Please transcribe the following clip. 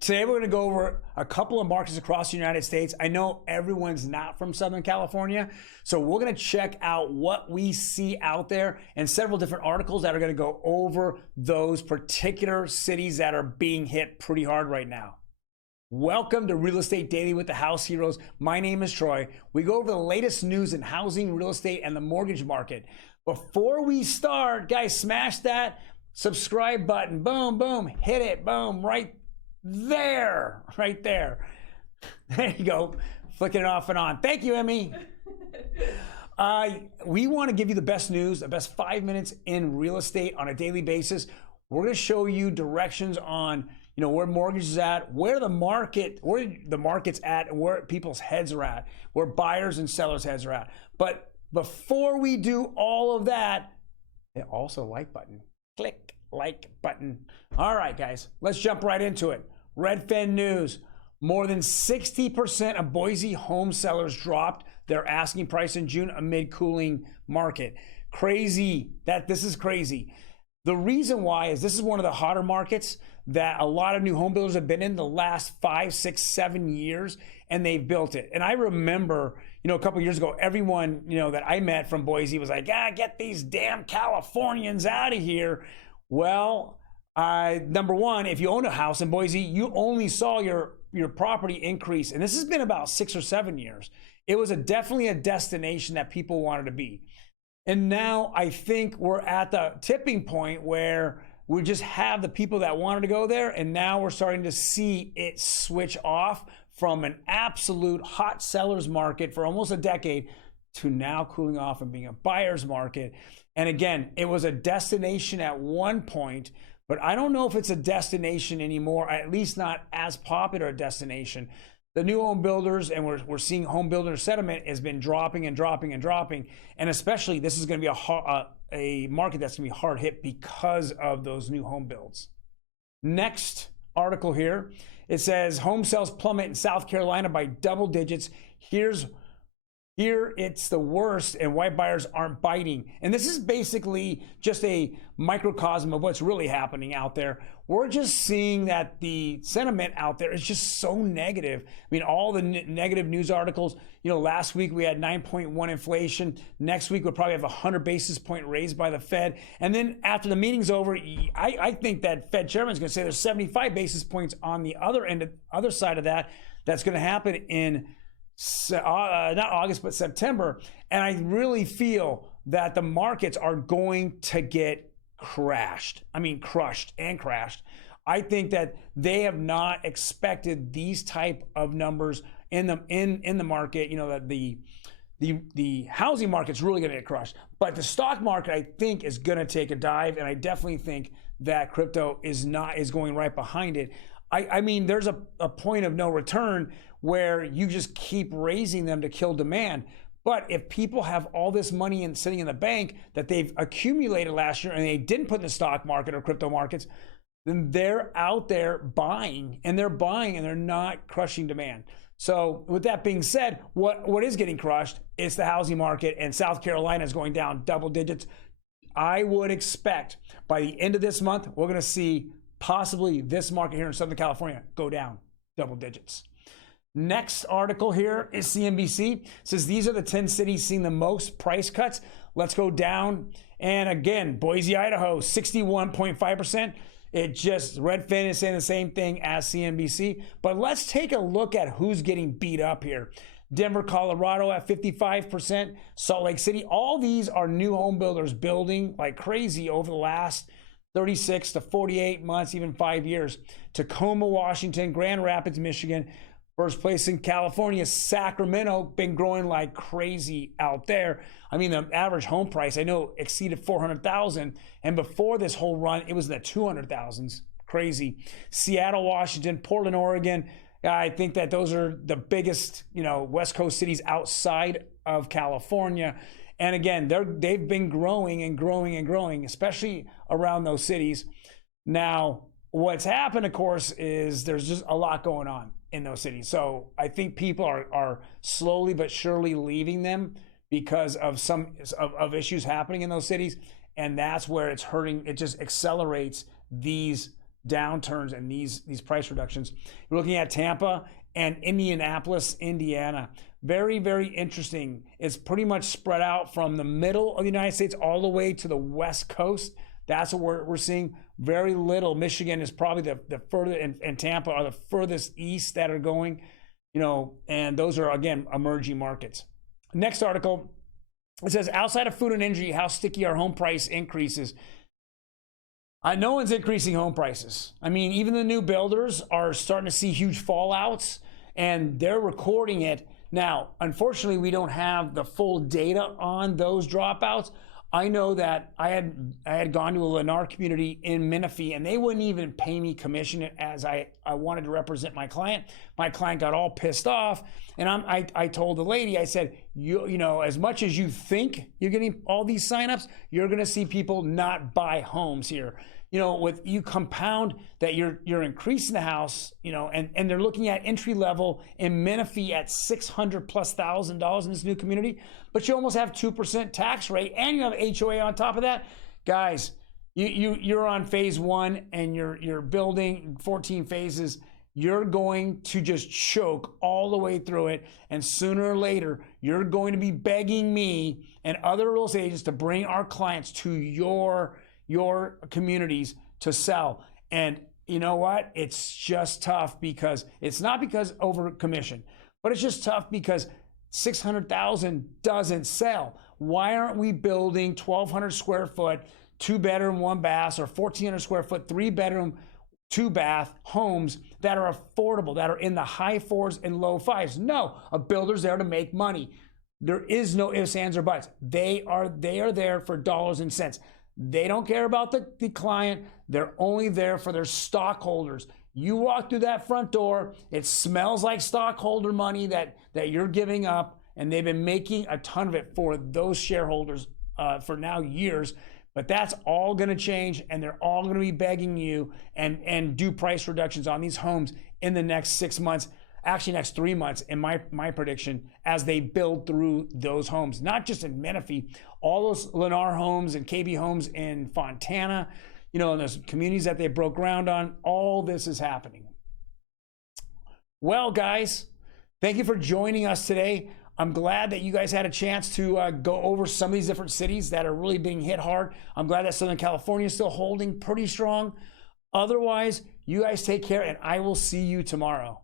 Today we're going to go over a couple of markets across the United States. I know everyone's not from Southern California, so we're going to check out what we see out there and several different articles that are going to go over those particular cities that are being hit pretty hard right now. Welcome to Real Estate Daily with the House Heroes. My name is Troy. We go over the latest news in housing, real estate, and the mortgage market. Before we start, guys, smash that subscribe button. Boom, boom, hit it, boom, right there, right there. There you go, flicking it off and on. Thank you, Emmy. We want to give you the best news, the best 5 minutes in real estate on a daily basis. We're going to show you directions on, where mortgages is at, where the market's at, and where people's heads are at, where buyers and sellers' heads are at. But before we do all of that, hit also like button. Click like button. All right, guys, let's jump right into it. Redfin news. More than 60% of Boise home sellers dropped their asking price in June amid cooling market. Crazy. This is crazy. The reason why is this is one of the hotter markets that a lot of new home builders have been in the last 5, 6, 7 years, and they've built it. And I remember, a couple years ago, everyone, that I met from Boise was like, get these damn Californians out of here. Well, number one, if you own a house in Boise, you only saw your property increase. And this has been about 6 or 7 years. It was definitely a destination that people wanted to be. And now I think we're at the tipping point where we just have the people that wanted to go there. And now we're starting to see it switch off from an absolute hot seller's market for almost a decade to now cooling off and being a buyer's market. And again, it was a destination at one point, but I don't know if it's a destination anymore, at least not as popular a destination. The new home builders, and we're seeing home builder sentiment has been dropping and dropping and dropping. And especially this is going to be a market that's going to be hard hit because of those new home builds. Next article here, it says home sales plummet in South Carolina by double digits. Here it's the worst and why buyers aren't biting. And this is basically just a microcosm of what's really happening out there. We're just seeing that the sentiment out there is just so negative. I mean, all the negative news articles, last week we had 9.1 inflation. Next week we'll probably have a 100 basis point raise by the Fed. And then after the meeting's over, I think that Fed chairman's going to say there's 75 basis points on the other side of that. That's going to happen in not August, but September. And I really feel that the markets are going to get crushed. I think that they have not expected these type of numbers in the market. That the housing market's really going to get crushed, but the stock market I think is going to take a dive, and I definitely think that crypto is going right behind it. I mean, there's a point of no return where you just keep raising them to kill demand. But if people have all this money sitting in the bank that they've accumulated last year and they didn't put in the stock market or crypto markets, then they're out there buying and they're not crushing demand. So with that being said, what is getting crushed is the housing market, and South Carolina is going down double digits. I would expect by the end of this month, we're going to see possibly this market here in Southern California go down double digits. Next article here is CNBC. It says these are the 10 cities seeing the most price cuts. Let's go down. And again, Boise, Idaho, 61.5%. Redfin is saying the same thing as CNBC. But let's take a look at who's getting beat up here. Denver, Colorado at 55%. Salt Lake City. All these are new home builders building like crazy over the last 36 to 48 months, even 5 years. Tacoma, Washington, Grand Rapids, Michigan. First place in California, Sacramento, been growing like crazy out there. I mean, the average home price, I know, exceeded $400,000. And before this whole run, it was in the $200,000s. Crazy. Seattle, Washington, Portland, Oregon. I think that those are the biggest, West Coast cities outside of California. And again, they've been growing and growing and growing, especially around those cities. Now, what's happened, of course, is there's just a lot going on in those cities. So I think people are slowly but surely leaving them because of some issues happening in those cities. And that's where it's hurting. It just accelerates these downturns and these price reductions. We're looking at Tampa and Indianapolis, Indiana. Very, very interesting. It's pretty much spread out from the middle of the United States all the way to the West Coast. That's what we're seeing. Very little. Michigan is probably the further, and Tampa are the furthest east that are going, and those are, again, emerging markets. Next article, it says, outside of food and energy, how sticky are home price increases? No one's increasing home prices. I mean, even the new builders are starting to see huge fallouts, and they're recording it. Now, unfortunately, we don't have the full data on those dropouts. I know that I had gone to a Lennar community in Menifee, and they wouldn't even pay me commission as I wanted to represent my client. My client got all pissed off, and I told the lady, I said, you know, as much as you think you're getting all these signups, you're going to see people not buy homes here. With you compound that you're increasing the house, and they're looking at entry level in Menifee at $600,000+ in this new community, but you almost have 2% tax rate, and you have HOA on top of that. Guys, you're on phase one, and you're building 14 phases. You're going to just choke all the way through it, and sooner or later, you're going to be begging me and other real estate agents to bring our clients to your communities to sell. And you know what? It's just tough because it's not because over commission, but it's just tough because 600,000 doesn't sell. Why aren't we building 1,200 square foot, 2-bedroom, 1-bath, or 1,400 square foot, 3-bedroom, 2-bath homes that are affordable, that are in the high 4s and low 5s? No, a builder's there to make money. There is no ifs, ands, or buts. They are there for dollars and cents. They don't care about the client. They're only there for their stockholders. You walk through that front door, it smells like stockholder money that you're giving up, and they've been making a ton of it for those shareholders for now years. But that's all going to change, and they're all going to be begging you and do price reductions on these homes in the next 6 months. Actually, next 3 months, in my prediction, as they build through those homes, not just in Menifee, all those Lennar homes and KB homes in Fontana, and those communities that they broke ground on, all this is happening. Well, guys, thank you for joining us today. I'm glad that you guys had a chance to go over some of these different cities that are really being hit hard. I'm glad that Southern California is still holding pretty strong. Otherwise, you guys take care, and I will see you tomorrow.